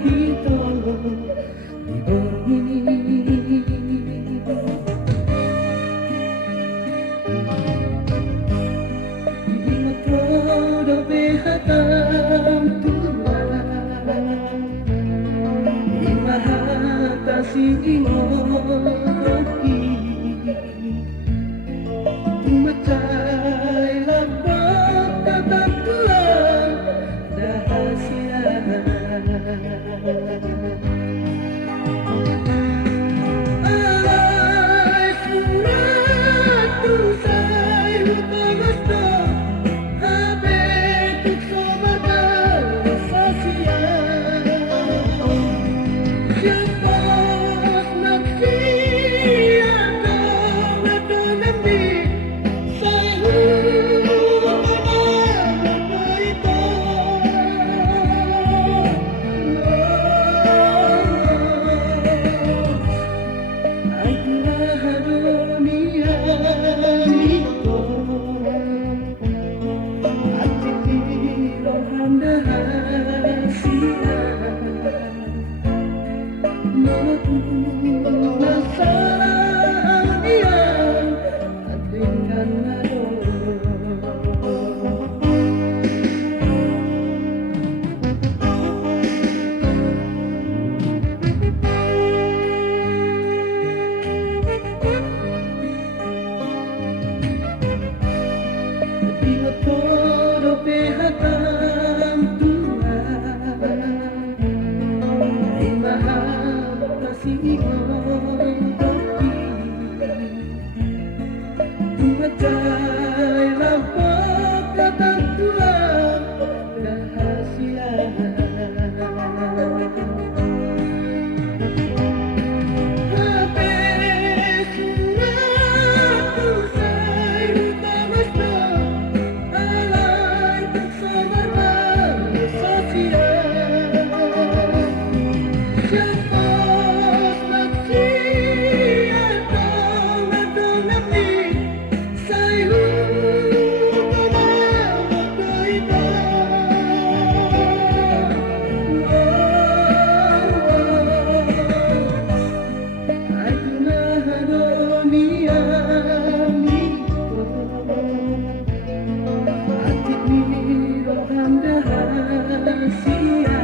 kita di bumi. Di todo behatang Tuhan, di maha kasih imogi, tumacay labak tatatuan rahasia. Alay surat tu sa'yo gusto, habet sa magal sa siya. Siyempre nagsiya daw na dunamit sa hulog na ito. Ay tinahalo niya ito at titiro handahan siya. Masalah yang dengan nado. Di todo behatang Tuhan, ay mahal kasih imogi, tumacay labak tatatuan rahasia. Habis surat tu sa'yo gusto, alay sa magal sa siya. Siyempre nagsiya daw na dunamit sa hulog na ito. Ay tinahalo niya ito at tiniro handahan siya.